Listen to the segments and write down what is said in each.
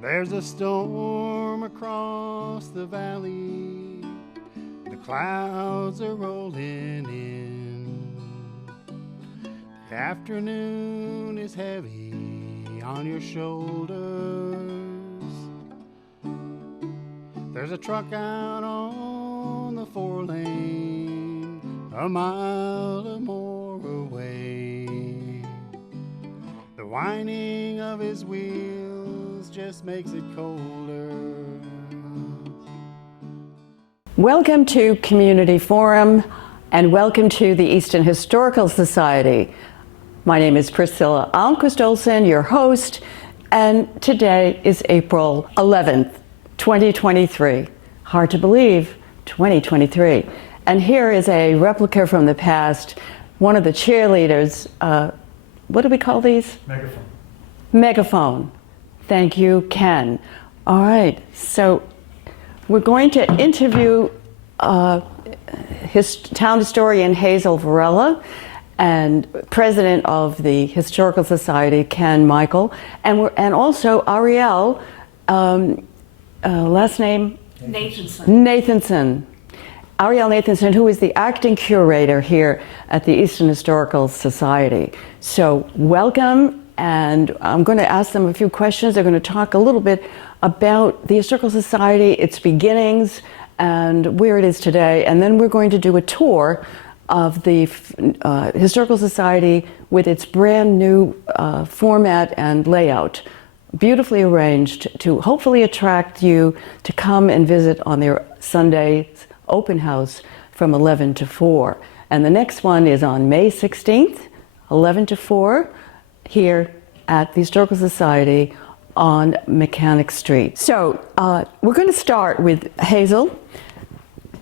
There's a storm across the valley. The clouds are rolling in. The afternoon is heavy on your shoulders. There's a truck out on the 4-lane, a mile or more away. The whining of his wheels just makes it colder. Welcome to Community Forum and welcome to the Easton Historical Society. My name is Priscilla Almquist-Olsen, your host, and today is April 11th, 2023. Hard to believe, 2023. And here is a replica from the past, one of the cheerleaders. What do we call these? Megaphone. Megaphone. Thank you, Ken. All right, so we're going to interview town historian Hazel Varela and president of the Historical Society, Ken Michael, and also Ariel, last name? Nathanson. Ariel Nathanson, who is the acting curator here at the Easton Historical Society. So welcome, and I'm going to ask them a few questions. They're going to talk a little bit about the Historical Society, its beginnings, and where it is today. And then we're going to do a tour of the Historical Society with its brand new format and layout, beautifully arranged to hopefully attract you to come and visit on their Sunday open house from 11 to 4. And the next one is on May 16th, 11 to 4, here at the Historical Society on Mechanic Street. So we're going to start with Hazel.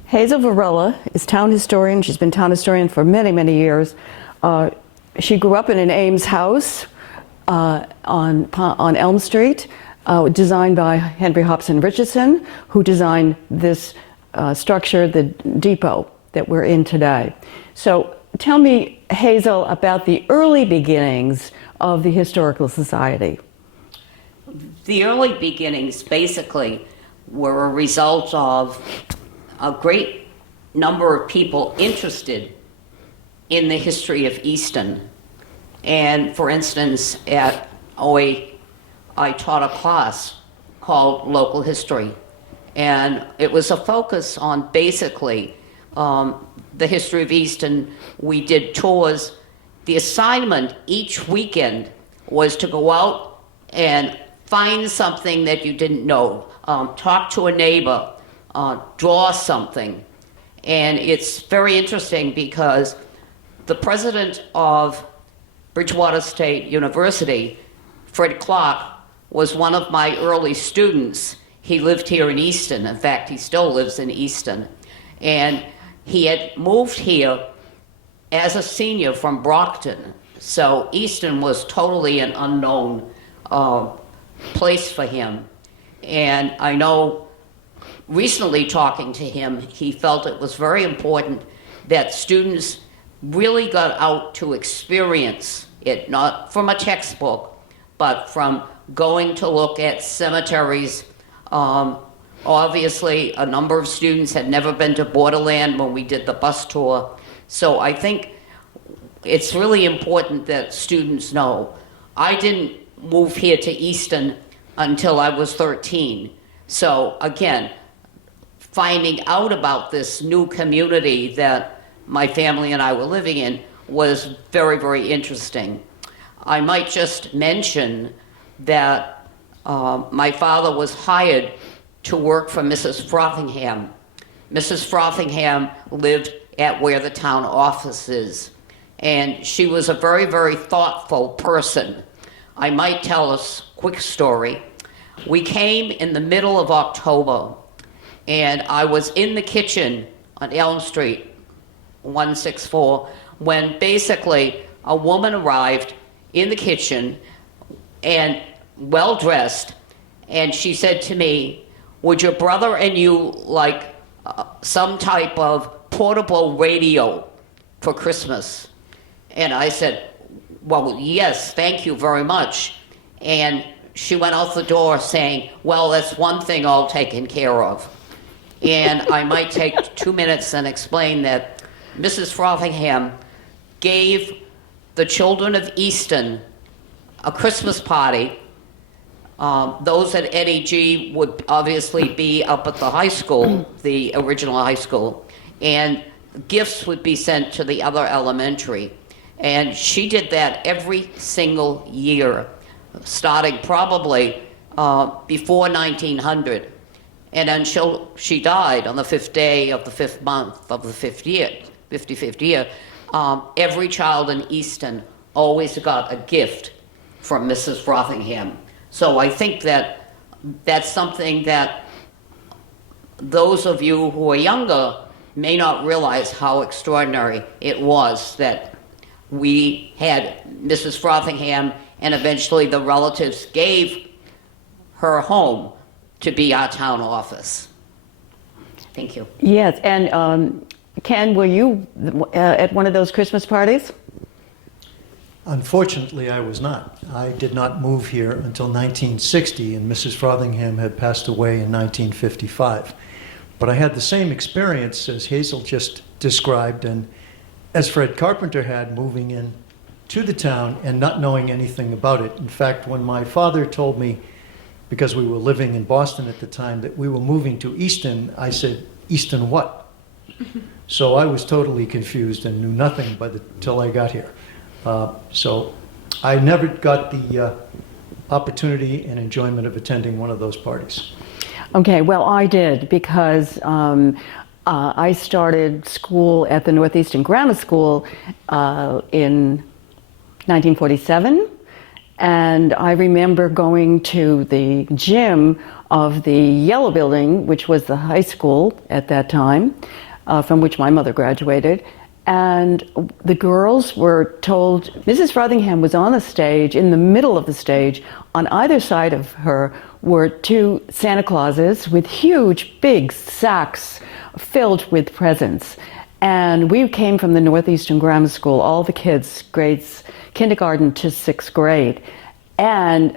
Hazel Varela is town historian. She's been town historian for many, many years. She grew up in an Ames house on Elm Street, designed by Henry Hobson Richardson, who designed this structure, the depot that we're in today. So tell me, Hazel, about the early beginnings of the Historical Society. The early beginnings basically were a result of a great number of people interested in the history of Easton. And for instance, at OA, I taught a class called Local History. And it was a focus on basically the history of Easton. We did tours. The assignment each weekend was to go out and find something that you didn't know, talk to a neighbor, draw something. And it's very interesting because the president of Bridgewater State University, Fred Clark, was one of my early students. He lived here in Easton. In fact, he still lives in Easton. And he had moved here as a senior from Brockton. So Easton was totally an unknown place for him. And I know recently talking to him, he felt it was very important that students really got out to experience it, not from a textbook, but from going to look at cemeteries. Obviously, a number of students had never been to Borderland when we did the bus tour. So I think it's really important that students know. I didn't move here to Easton until I was 13. So again, finding out about this new community that my family and I were living in was very, very interesting. I might just mention that my father was hired to work for Mrs. Frothingham. Mrs. Frothingham lived at where the town office is, and she was a very, very thoughtful person. I might tell a quick story. We came in the middle of October, and I was in the kitchen on Elm Street, 164, when basically a woman arrived in the kitchen and well-dressed, and she said to me, "Would your brother and you like some type of portable radio for Christmas?" And I said, "Well, yes, thank you very much." And she went out the door saying, well, that's one thing all taken care of. And I might take 2 minutes and explain that Mrs. Frothingham gave the children of Easton a Christmas party. Those at NEG would obviously be up at the high school, the original high school, and gifts would be sent to the other elementary. And she did that every single year, starting probably before 1900. And until she died on the 5th day of the 5th month of the 55th year, every child in Easton always got a gift from Mrs. Frothingham. So I think that that's something that those of you who are younger may not realize how extraordinary it was that we had Mrs. Frothingham, and eventually the relatives gave her home to be our town office. Thank you. Yes, and Ken, were you at one of those Christmas parties? Unfortunately, I was not. I did not move here until 1960, and Mrs. Frothingham had passed away in 1955. But I had the same experience as Hazel just described, and as Fred Carpenter had, moving in to the town and not knowing anything about it. In fact, when my father told me, because we were living in Boston at the time, that we were moving to Easton, I said, Easton what? So I was totally confused and knew nothing till I got here. So I never got the opportunity and enjoyment of attending one of those parties. Okay, well, I did, because I started school at the Northeastern Grammar School in 1947, and I remember going to the gym of the Yellow Building, which was the high school at that time, from which my mother graduated. And the girls were told, Mrs. Frothingham was on the stage, in the middle of the stage. On either side of her were two Santa Clauses with huge, big sacks filled with presents. And we came from the Northeastern Grammar School, all the kids, grades kindergarten to 6th grade. And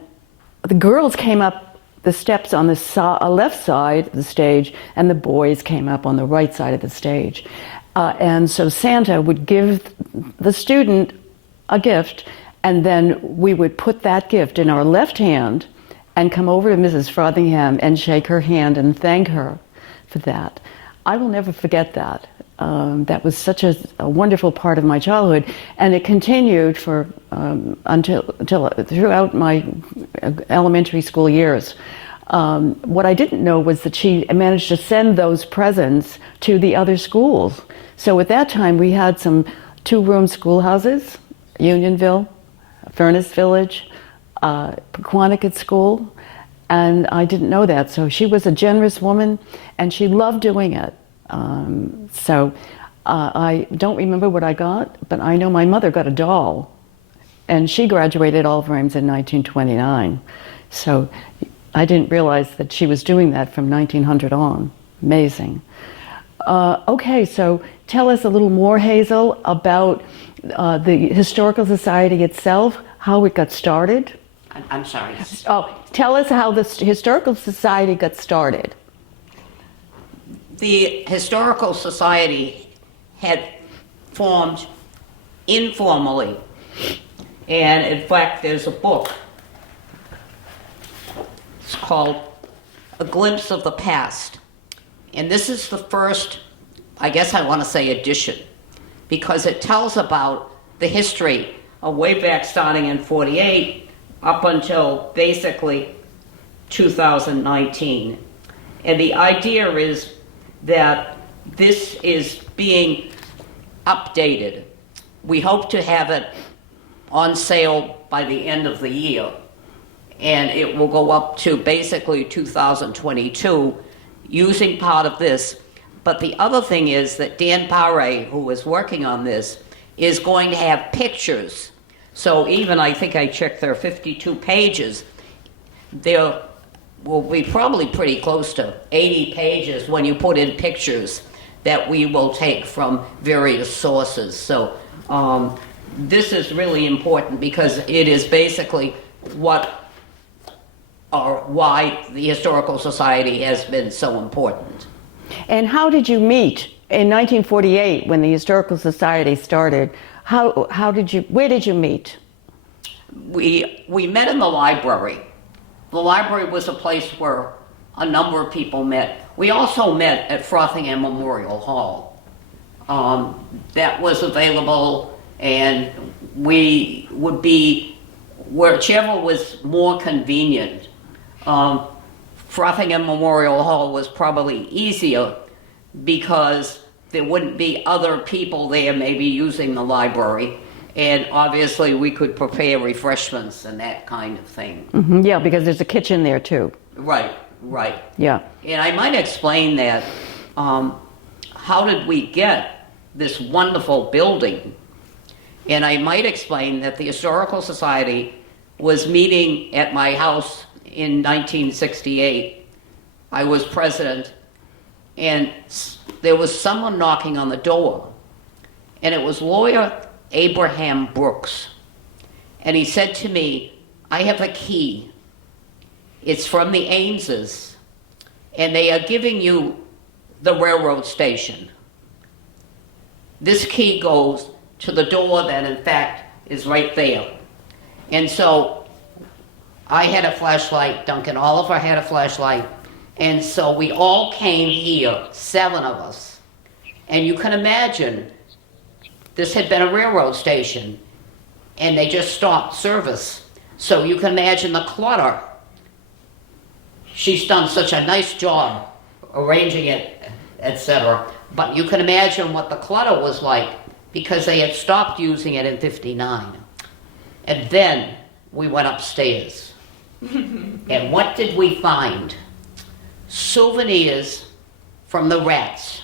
the girls came up the steps on the left side of the stage, and the boys came up on the right side of the stage. And so Santa would give the student a gift, and then we would put that gift in our left hand and come over to Mrs. Frothingham and shake her hand and thank her for that. I will never forget that. That was such a wonderful part of my childhood, and it continued for until throughout my elementary school years. What I didn't know was that she managed to send those presents to the other schools. So at that time, we had some 2-room schoolhouses, Unionville, Furnace Village, Pequannock School, and I didn't know that. So she was a generous woman, and she loved doing it. So I don't remember what I got, but I know my mother got a doll, and she graduated Oliver Ames in 1929. So I didn't realize that she was doing that from 1900 on. Amazing. Okay, so tell us a little more, Hazel, about the Historical Society itself, how it got started. I'm sorry. Oh, tell us how the Historical Society got started. The Historical Society had formed informally, and in fact there's a book. It's called A Glimpse of the Past, and this is the first, I guess I want to say, edition, because it tells about the history of way back starting in 48 up until basically 2019. And the idea is that this is being updated. We hope to have it on sale by the end of the year, and it will go up to basically 2022 using part of this. But the other thing is that Dan Pare, who is working on this, is going to have pictures. So even, I think I checked, there are 52 pages. There will be probably pretty close to 80 pages when you put in pictures that we will take from various sources. So this is really important because it is basically what are why the Historical Society has been so important. And how did you meet in 1948 when the Historical Society started? Where did you meet? We met in the library. The library was a place where a number of people met. We also met at Frothingham Memorial Hall. That was available, and we would be whichever was more convenient. Frothingham Memorial Hall was probably easier because there wouldn't be other people there maybe using the library, and obviously we could prepare refreshments and that kind of thing. Mm-hmm, yeah, because there's a kitchen there too. Right. Yeah. And I might explain that. How did we get this wonderful building? And I might explain that the Historical Society was meeting at my house in 1968. I was president, and there was someone knocking on the door, and it was lawyer Abraham Brooks. And he said to me, "I have a key. It's from the Ameses, and they are giving you the railroad station. This key goes to the door that, in fact, is right there." And so I had a flashlight, Duncan Oliver had a flashlight, and so we all came here, 7 of us. And you can imagine, this had been a railroad station, and they just stopped service. So you can imagine the clutter. She's done such a nice job arranging it, etc. But you can imagine what the clutter was like, because they had stopped using it in '59. And then we went upstairs. And what did we find? Souvenirs from the rats.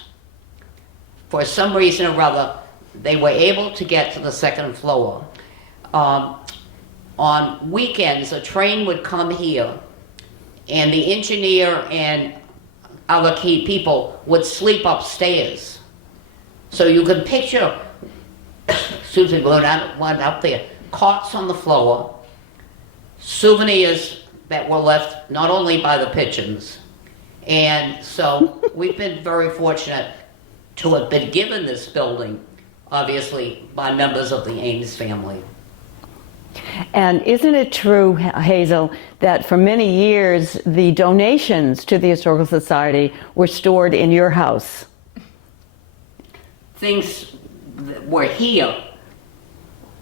For some reason or other, they were able to get to the 2nd floor. On weekends, a train would come here, and the engineer and other key people would sleep upstairs. So you can picture, excuse me, going up there, cots on the floor, souvenirs that were left not only by the pigeons. And so we've been very fortunate to have been given this building, obviously, by members of the Ames family. And isn't it true, Hazel, that for many years the donations to the Historical Society were stored in your house? Things that were here,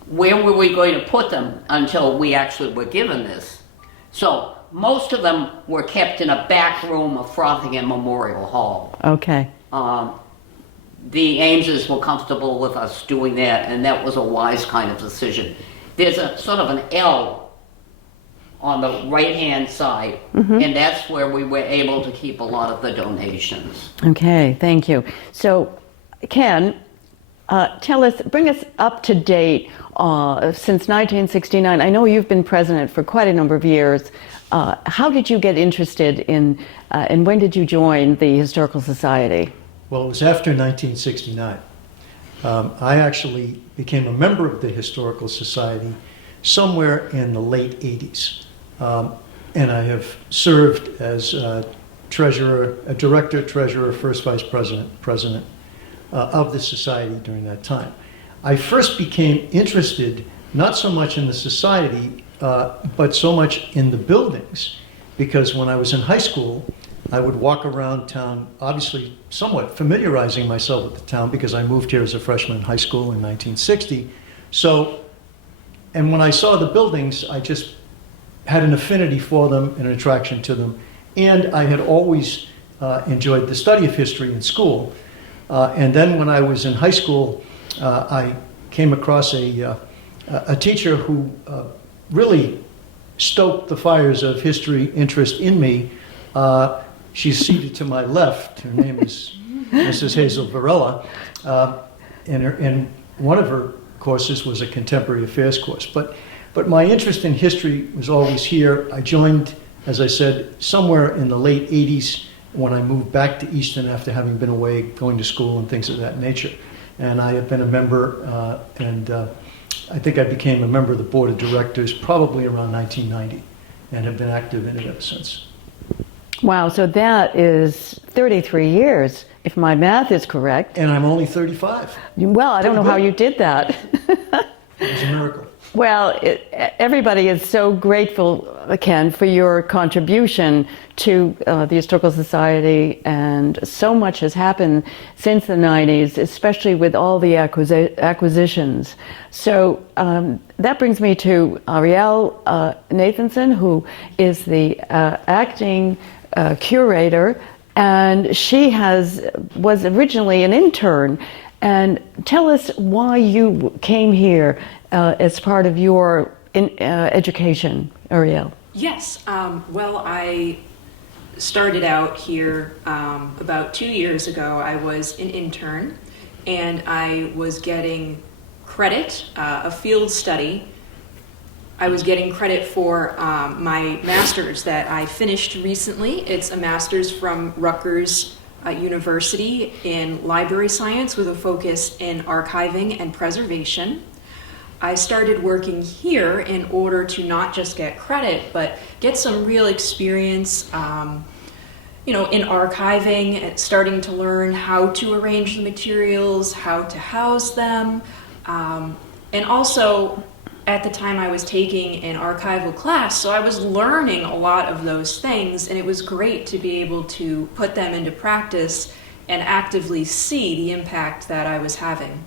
where were we going to put them until we actually were given this? So most of them were kept in a back room of Frothingham Memorial Hall. Okay. The Ameses were comfortable with us doing that, and that was a wise kind of decision. There's a sort of an L on the right-hand side, and that's where we were able to keep a lot of the donations. Okay, thank you. So, Ken, bring us up to date since 1969. I know you've been president for quite a number of years. How did you get interested in, and when did you join the Historical Society? Well, it was after 1969. I actually became a member of the Historical Society somewhere in the late 80s. And I have served as director, treasurer, first vice president of the society during that time. I first became interested not so much in the society, but so much in the buildings, because when I was in high school, I would walk around town, obviously somewhat familiarizing myself with the town because I moved here as a freshman in high school in 1960. And when I saw the buildings, I just had an affinity for them, an attraction to them. And I had always enjoyed the study of history in school. And then when I was in high school, I came across a teacher who really stoked the fires of history interest in me. She's seated to my left. Her name is Mrs. Hazel Varela. And one of her courses was a contemporary affairs course. But my interest in history was always here. I joined, as I said, somewhere in the late 80s when I moved back to Easton after having been away, going to school and things of that nature. And I have been a member, and I think I became a member of the board of directors probably around 1990. and have been active in it ever since. Wow, so that is 33 years, if my math is correct. And I'm only 35. Well, I don't know how you did that. It was a miracle. Well, everybody is so grateful, Ken, for your contribution to the Historical Society, and so much has happened since the 90s, especially with all the acquisitions. So that brings me to Ariel Nathanson, who is the acting curator, and she was originally an intern. And tell us why you came here as part of your education, Ariel. Yes. Well, I started out here about 2 years ago. I was an intern, and I was getting credit, a field study. I was getting credit for my master's that I finished recently. It's a master's from Rutgers University in library science with a focus in archiving and preservation. I started working here in order to not just get credit, but get some real experience, in archiving, starting to learn how to arrange the materials, how to house them, and also at the time I was taking an archival class, so I was learning a lot of those things, and it was great to be able to put them into practice and actively see the impact that I was having.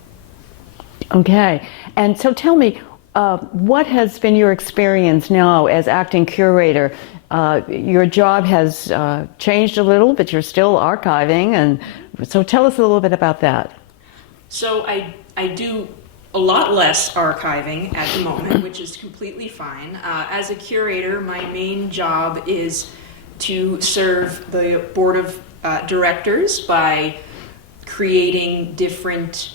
Okay, and so tell me, what has been your experience now as acting curator? Your job has changed a little, but you're still archiving, and so tell us a little bit about that. So I do a lot less archiving at the moment, which is completely fine. As a curator, my main job is to serve the board of directors by creating different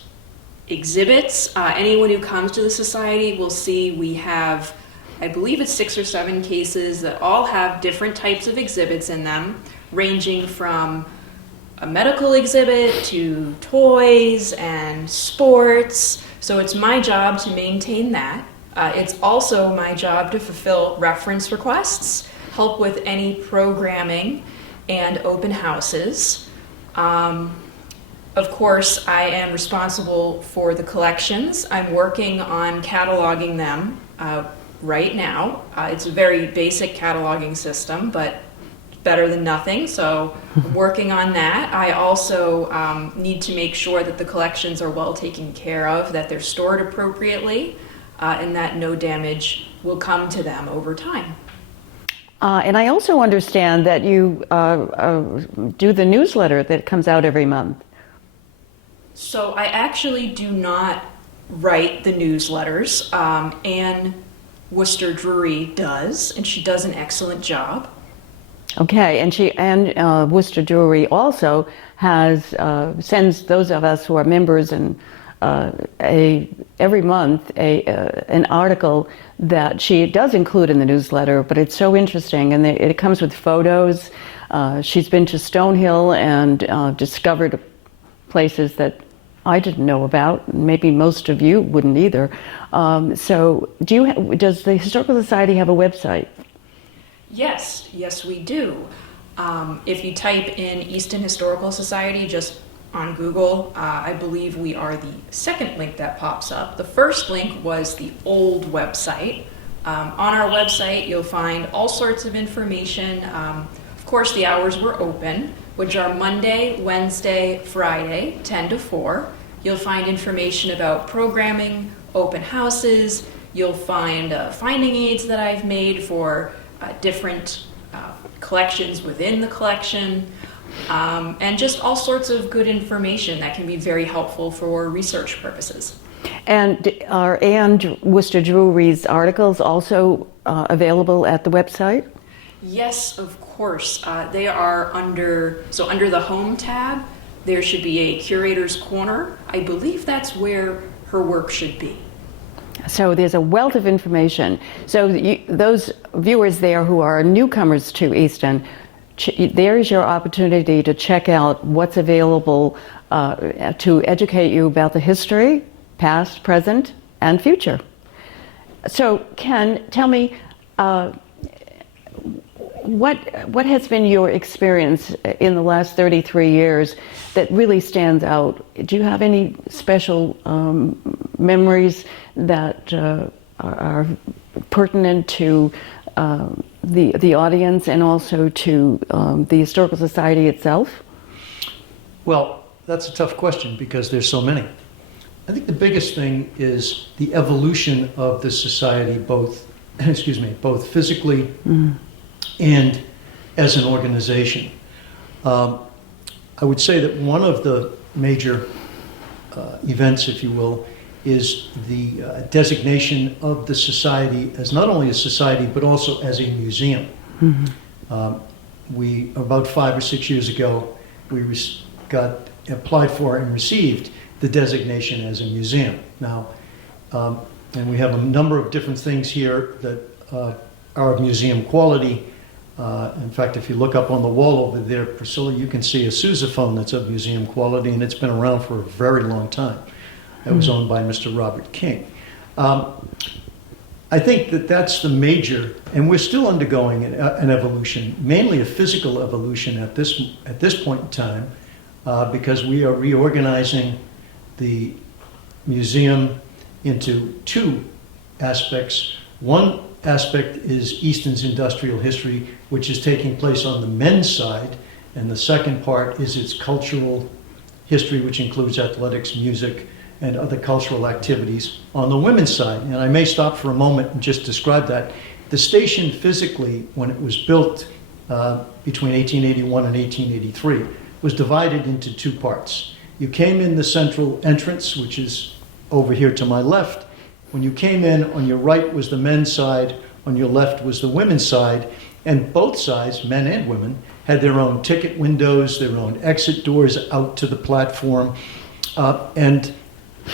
exhibits. Anyone who comes to the society will see we have, I believe it's 6 or 7 cases that all have different types of exhibits in them, ranging from a medical exhibit to toys and sports. So it's my job to maintain that. It's also my job to fulfill reference requests, help with any programming and open houses. Of course, I am responsible for the collections. I'm working on cataloging them right now. It's a very basic cataloging system, but better than nothing, so I'm working on that. I also need to make sure that the collections are well taken care of, that they're stored appropriately, and that no damage will come to them over time. And I also understand that you do the newsletter that comes out every month. So I actually do not write the newsletters. Anne Worcester Drury does, and she does an excellent job. Okay, and Worcester Drury also sends those of us who are members and every month an article that she does include in the newsletter, but it's so interesting, and it comes with photos. She's been to Stonehill and discovered places that I didn't know about. Maybe most of you wouldn't either. So does the Historical Society have a website? Yes, we do. If you type in Easton Historical Society just on Google, I believe we are the second link that pops up. The first link was the old website. On our website, you'll find all sorts of information. Of course, the hours we're open, which are Monday, Wednesday, Friday, 10 to 4. You'll find information about programming, open houses. You'll find finding aids that I've made for different collections within the collection, and just all sorts of good information that can be very helpful for research purposes. And are Anne Worcester Drury's articles also available at the website? Yes, of course. They are under the Home tab. There should be a Curator's Corner. I believe that's where her work should be. So there's a wealth of information. So those viewers there who are newcomers to Easton, there is your opportunity to check out what's available to educate you about the history, past, present, and future. So Ken, tell me, what has been your experience in the last 33 years that really stands out? Do you have any special memories that are pertinent to the audience and also to the Historical Society itself? Well, that's a tough question because there's so many. I think the biggest thing is the evolution of the society, both physically and as an organization. I would say that one of the major events, if you will, is the designation of the society as not only a society but also as a museum. We, about 5 or 6 years ago, we got applied for and received the designation as a museum. Now, and we have a number of different things here that are of museum quality. In fact, if you look up on the wall over there, Priscilla, you can see a sousaphone that's of museum quality, and it's been around for a very long time. That was owned by Mr. Robert King. I think that that's the major, and we're still undergoing an evolution, mainly a physical evolution at this point in time, because we are reorganizing the museum into two aspects. One aspect is Easton's industrial history, which is taking place on the men's side, and the second part is its cultural history, which includes athletics, music, and other cultural activities on the women's side. And I may stop for a moment and just describe that. The station physically, when it was built between 1881 and 1883, was divided into two parts. You came in the central entrance, which is over here to my left. When you came in, on your right was the men's side, on your left was the women's side, and both sides, men and women, had their own ticket windows, their own exit doors out to the platform. And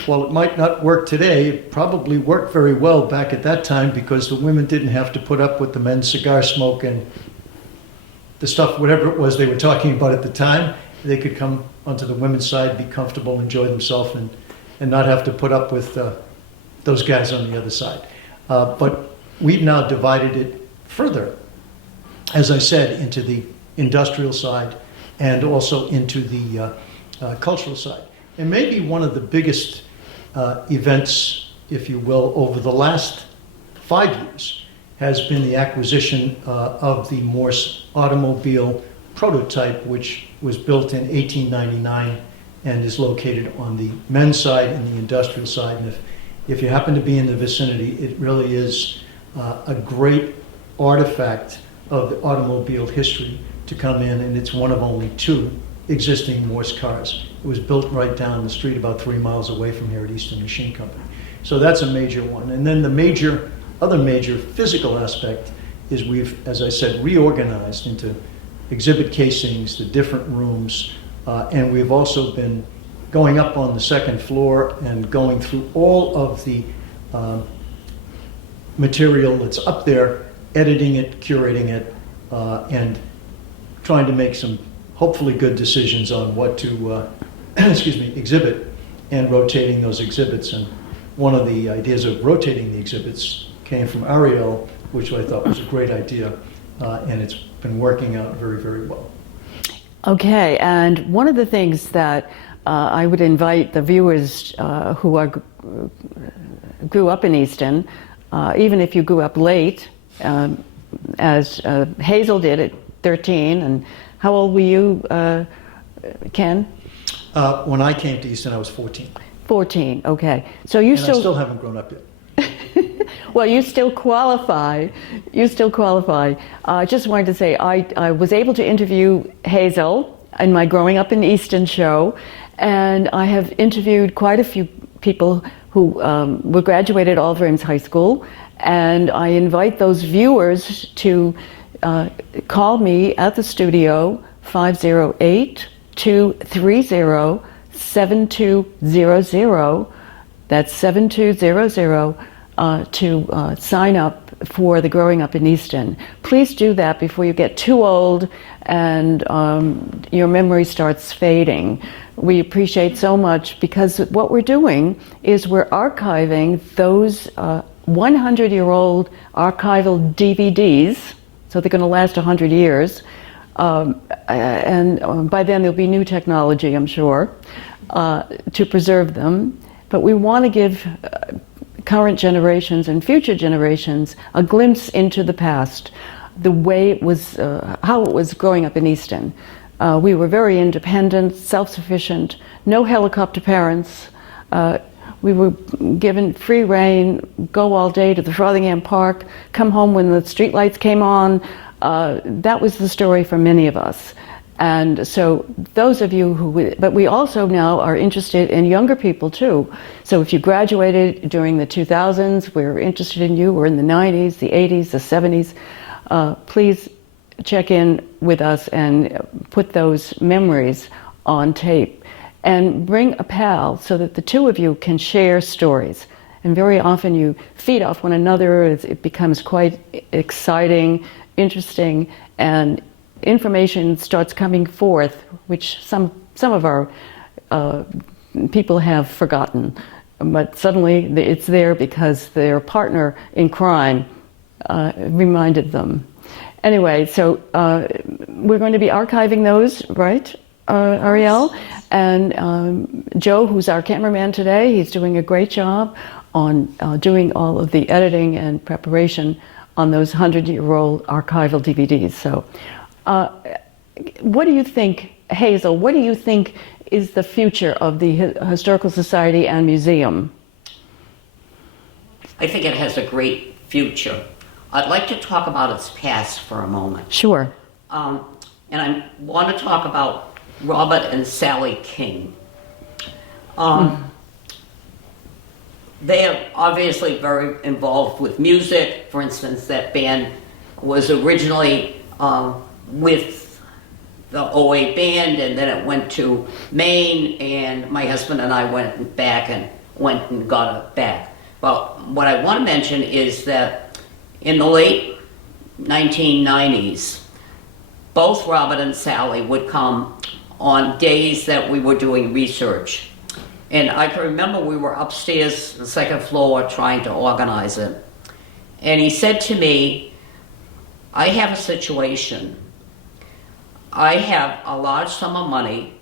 while it might not work today, it probably worked very well back at that time because the women didn't have to put up with the men's cigar smoke and the stuff, whatever it was they were talking about at the time. They could come onto the women's side, be comfortable, enjoy themselves, and not have to put up with those guys on the other side. But we've now divided it further, as I said, into the industrial side and also into the cultural side. And maybe one of the biggest events, if you will, over the last 5 years has been the acquisition of the Morse automobile prototype, which was built in 1899 and is located on the men's side and the industrial side. And if you happen to be in the vicinity, it really is a great artifact of the automobile history to come in, and it's one of only 2 existing Morse cars. It was built right down the street about 3 miles away from here at Easton Machine Company. So that's a major one. And then the other major physical aspect is we've, as I said, reorganized into exhibit casings, the different rooms, and we've also been going up on the second floor and going through all of the material that's up there, editing it, curating it, and trying to make some hopefully good decisions on what to exhibit and rotating those exhibits. And one of the ideas of rotating the exhibits came from Ariel, which I thought was a great idea, and it's been working out very, very well. Okay, and one of the things that I would invite the viewers who grew up in Easton, even if you grew up late, as Hazel did at 13, and how old were you, Ken? When I came to Easton, I was 14. 14, okay. So you and I still haven't grown up yet. Well, you still qualify. You still qualify. I just wanted to say I was able to interview Hazel in my Growing Up in Easton show, and I have interviewed quite a few people who were graduated at Oliver Ames High School, and I invite those viewers to call me at the studio, 508-230-7200. That's 7200 to sign up for the Growing Up in Easton. Please do that before you get too old and your memory starts fading. We appreciate so much because what we're doing is we're archiving those 100-year-old archival DVDs so they're going to last 100 years. And by then there'll be new technology, I'm sure, to preserve them. But we want to give current generations and future generations a glimpse into the past, the way it was, how it was growing up in Easton. We were very independent, self-sufficient, no helicopter parents. We were given free rein, go all day to the Frothingham Park, come home when the streetlights came on. That was the story for many of us. And so those of you who, but we also now are interested in younger people too. So if you graduated during the 2000s, we're interested in you, or in the 90s, the 80s, the 70s, please check in with us and put those memories on tape. And bring a pal so that the two of you can share stories. And very often you feed off one another, it becomes quite exciting, interesting, and information starts coming forth, which some of our people have forgotten. But suddenly it's there because their partner in crime reminded them. Anyway, so we're going to be archiving those, right, Ariel? And Joe, who's our cameraman today, he's doing a great job on doing all of the editing and preparation on those 100-year-old archival DVDs. So what do you think, Hazel, what do you think is the future of the Historical Society and Museum? I think it has a great future. I'd like to talk about its past for a moment. Sure. And I want to talk about Robert and Sally King. They are obviously very involved with music. For instance, that band was originally with the OA band, and then it went to Maine, and my husband and I went back and got it back. But what I want to mention is that in the late 1990s, both Robert and Sally would come on days that we were doing research. And I can remember we were upstairs, the second floor, trying to organize it. And he said to me, I have a situation. I have a large sum of money,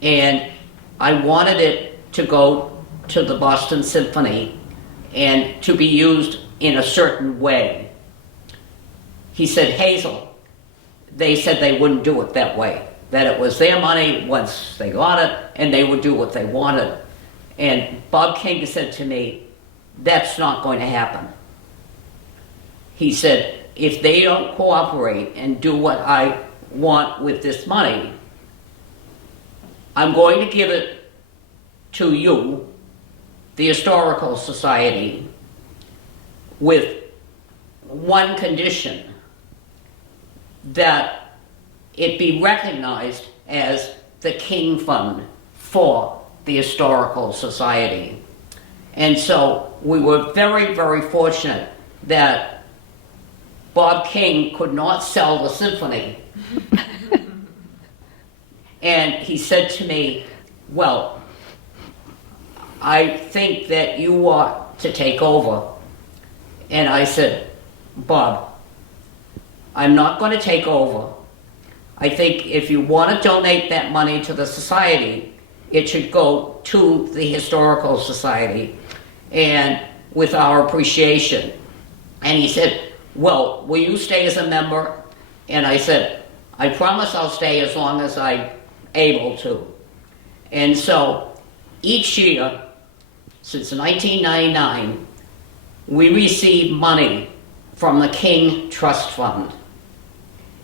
and I wanted it to go to the Boston Symphony and to be used in a certain way. He said, Hazel, they said they wouldn't do it that way. That it was their money once they got it, and they would do what they wanted. And Bob King said to me, that's not going to happen. He said, if they don't cooperate and do what I want with this money, I'm going to give it to you, the Historical Society, with one condition, that it be recognized as the King Fund for the Historical Society. And so we were very, very fortunate that Bob King could not sell the symphony. And he said to me, well, I think that you ought to take over. And I said, Bob, I'm not going to take over. I think if you want to donate that money to the society, it should go to the Historical Society and with our appreciation. And he said, well, will you stay as a member? And I said, I promise I'll stay as long as I'm able to. And so each year, since 1999, we receive money from the King Trust Fund.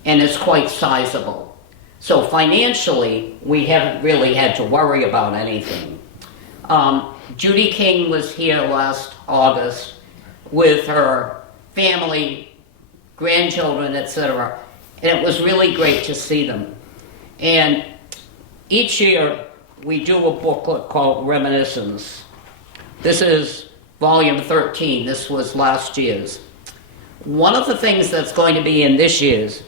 And it's quite sizable. So financially, we haven't really had to worry about anything. Judy King was here last August with her family, grandchildren, etc. And it was really great to see them. And each year, we do a booklet called Reminiscence. This is volume 13. This was last year's. One of the things that's going to be in this year's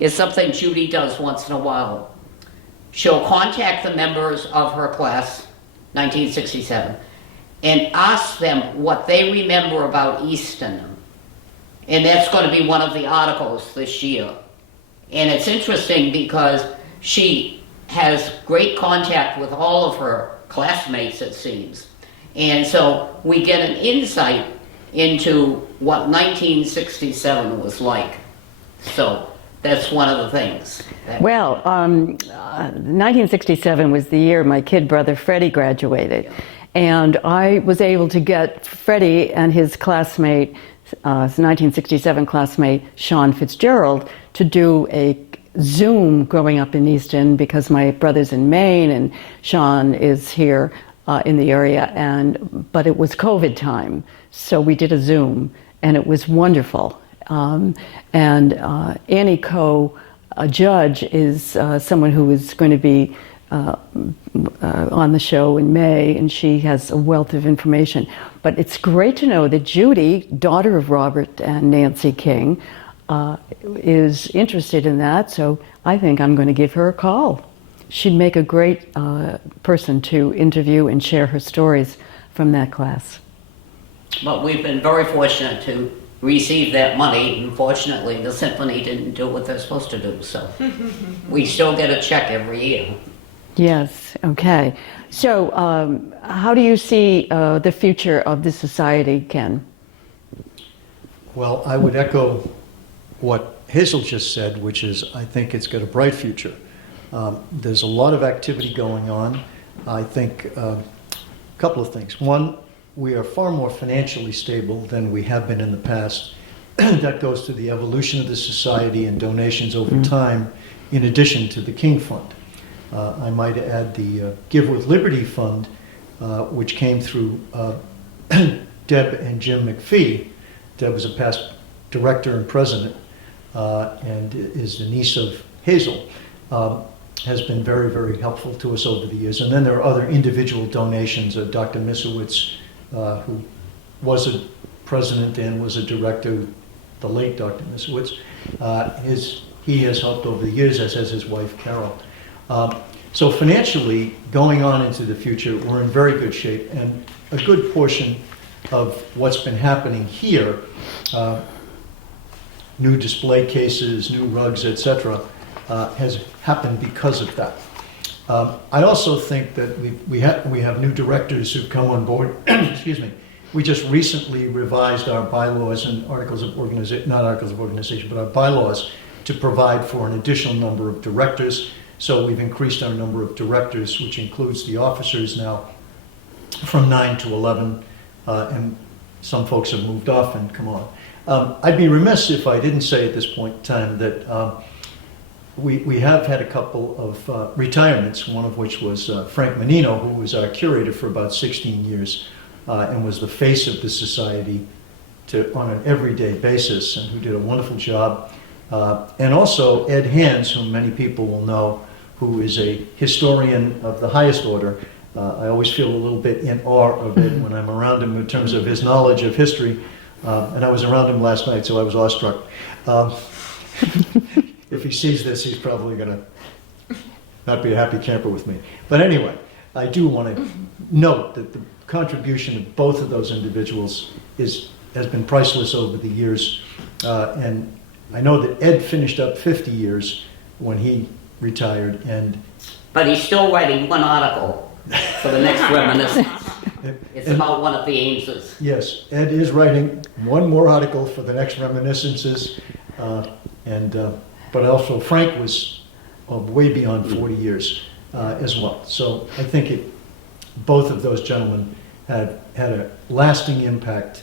is something Judy does once in a while. She'll contact the members of her class, 1967, and ask them what they remember about Easton. And that's going to be one of the articles this year. And it's interesting because she has great contact with all of her classmates, it seems. And so we get an insight into what 1967 was like. So that's one of the things. Well, 1967 was the year my kid brother Freddie graduated. And I was able to get Freddie and his classmate, his 1967 classmate, Sean Fitzgerald, to do a Zoom growing up in Easton because my brother's in Maine and Sean is here in the area. But it was COVID time, so we did a Zoom, and it was wonderful. Annie Coe, a judge, is someone who is going to be on the show in May, and she has a wealth of information. But it's great to know that Judy, daughter of Robert and Nancy King, is interested in that, so I think I'm going to give her a call. She'd make a great person to interview and share her stories from that class. But we've been very fortunate to receive that money. Unfortunately, the symphony didn't do what they're supposed to do, so we still get a check every year. Yes, okay. So how do you see the future of the society, Ken? Well, I would echo what Hazel just said, which is I think it's got a bright future. There's a lot of activity going on. I think a couple of things. One, we are far more financially stable than we have been in the past. That goes to the evolution of the society and donations over time, in addition to the King Fund. I might add the Give with Liberty Fund, which came through Deb and Jim McPhee. Deb was a past director and president, and is the niece of Hazel. Has been very, very helpful to us over the years. And then there are other individual donations. Dr. Misowitz, who was a president and was a director, the late Dr. Misowitz, he has helped over the years, as has his wife, Carol. So financially, going on into the future, we're in very good shape. And a good portion of what's been happening here, new display cases, new rugs, etc., has happened because of that. I also think that we have new directors who've come on board. Excuse me. We just recently revised our bylaws and articles of organization, not articles of organization, but our bylaws to provide for an additional number of directors. So we've increased our number of directors, which includes the officers now, from 9 to 11, and some folks have moved off and come on. I'd be remiss if I didn't say at this point in time that we have had a couple of retirements, one of which was Frank Menino, who was our curator for about 16 years and was the face of the society on an everyday basis, and who did a wonderful job. And also Ed Hands, whom many people will know, who is a historian of the highest order. I always feel a little bit in awe of Ed when I'm around him in terms of his knowledge of history. And I was around him last night, so I was awestruck. If he sees this, he's probably going to not be a happy camper with me. But anyway, I do want to note that the contribution of both of those individuals has been priceless over the years. And I know that Ed finished up 50 years when he retired. But he's still writing one article for the next reminiscence. It's about one of the Ameses. Yes, Ed is writing one more article for the next reminiscences. But also Frank was way beyond 40 years as well. So I think both of those gentlemen had a lasting impact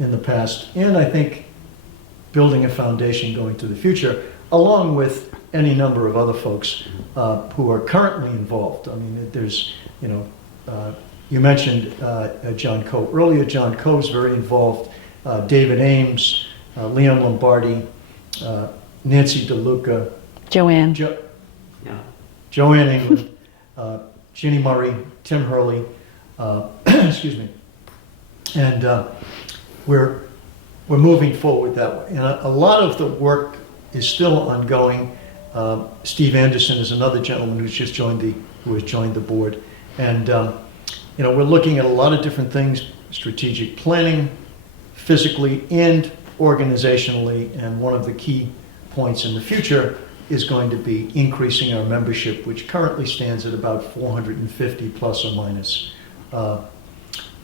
in the past, and I think building a foundation going to the future, along with any number of other folks who are currently involved. I mean, there's, you mentioned John Coe. Earlier, John Coe's very involved. David Ames, Leon Lombardi, Nancy DeLuca, Joanne. Joanne England, Ginny Murray, Tim Hurley, excuse me. And we're moving forward that way. And a lot of the work is still ongoing. Steve Anderson is another gentleman who has joined the board. And we're looking at a lot of different things, strategic planning, physically and organizationally, and one of the key points in the future is going to be increasing our membership, which currently stands at about 450 plus or minus on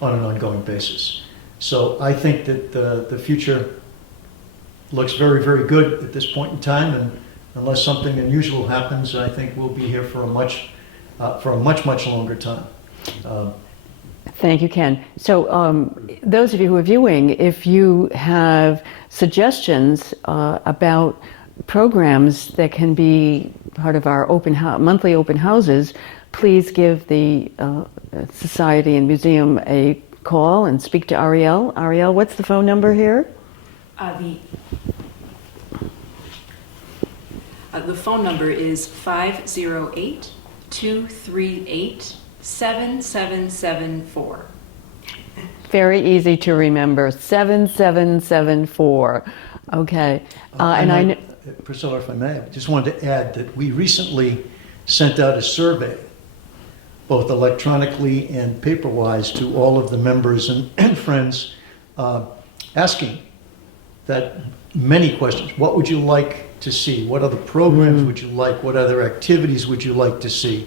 an ongoing basis. So I think that the future looks very, very good at this point in time, and unless something unusual happens, I think we'll be here for a much, much longer time. Thank you, Ken. So those of you who are viewing, if you have suggestions about programs that can be part of our monthly open houses, please give the Society and Museum a call and speak to Ariel. Ariel, what's the phone number here? The phone number is 508-238-7774. Very easy to remember, 7774. Okay. Priscilla, if I may, I just wanted to add that we recently sent out a survey, both electronically and paper-wise, to all of the members and friends, asking that many questions. What would you like to see? What other programs would you like? What other activities would you like to see?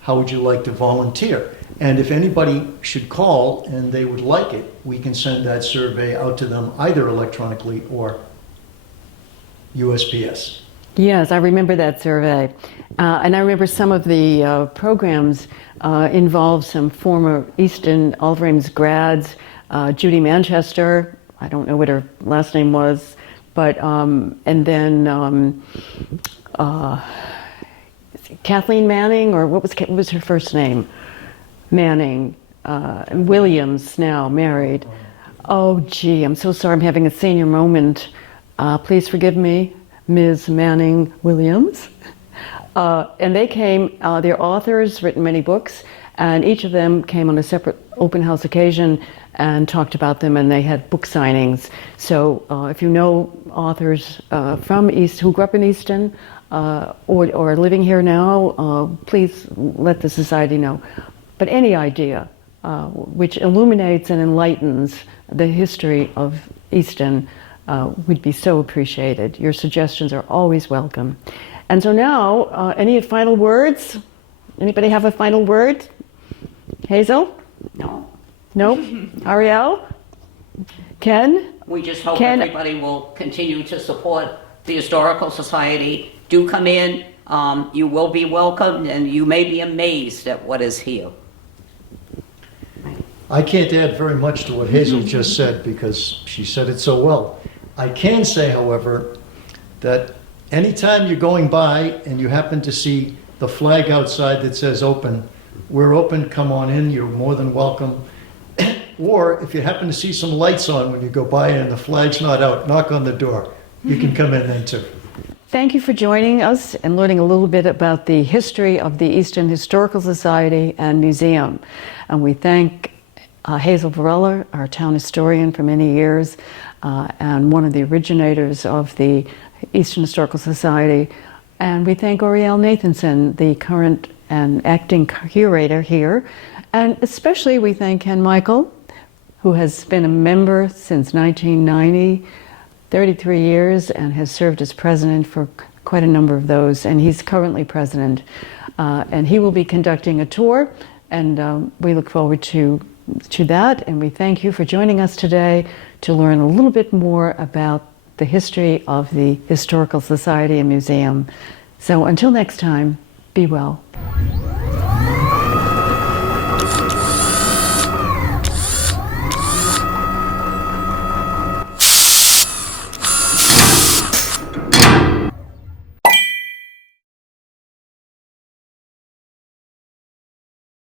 How would you like to volunteer? And if anybody should call and they would like it, we can send that survey out to them either electronically or USPS. Yes, I remember that survey. And I remember some of the programs involved some former Easton Alframes grads, Judy Manchester, I don't know what her last name was, but, and then Kathleen Manning, or what was her first name? Manning, Williams, now married. Oh, gee, I'm so sorry, I'm having a senior moment. Please forgive me, Ms. Manning Williams. And they came, they're authors, written many books, and each of them came on a separate open house occasion and talked about them, and they had book signings. So if you know authors from East who grew up in Easton or are living here now, please let the Society know. But any idea which illuminates and enlightens the history of Easton would be so appreciated. Your suggestions are always welcome. And so now, any final words? Anybody have a final word? Hazel? No. No? Ariel? Ken? We just hope everybody will continue to support the Historical Society. Do come in. You will be welcomed, and you may be amazed at what is here. I can't add very much to what Hazel just said because she said it so well. I can say, however, that anytime you're going by and you happen to see the flag outside that says open, we're open, come on in, you're more than welcome. Or if you happen to see some lights on when you go by and the flag's not out, knock on the door. You can come in then too. Thank you for joining us and learning a little bit about the history of the Easton Historical Society and Museum. And we thank Hazel Varela, our town historian for many years, and one of the originators of the Easton Historical Society. And we thank Oriel Nathanson, the current and acting curator here. And especially we thank Ken Michael, who has been a member since 1990, 33 years, and has served as president for quite a number of those. And he's currently president. And he will be conducting a tour, and we look forward to that. And we thank you for joining us today to learn a little bit more about the history of the Historical Society and Museum. So until next time, be well.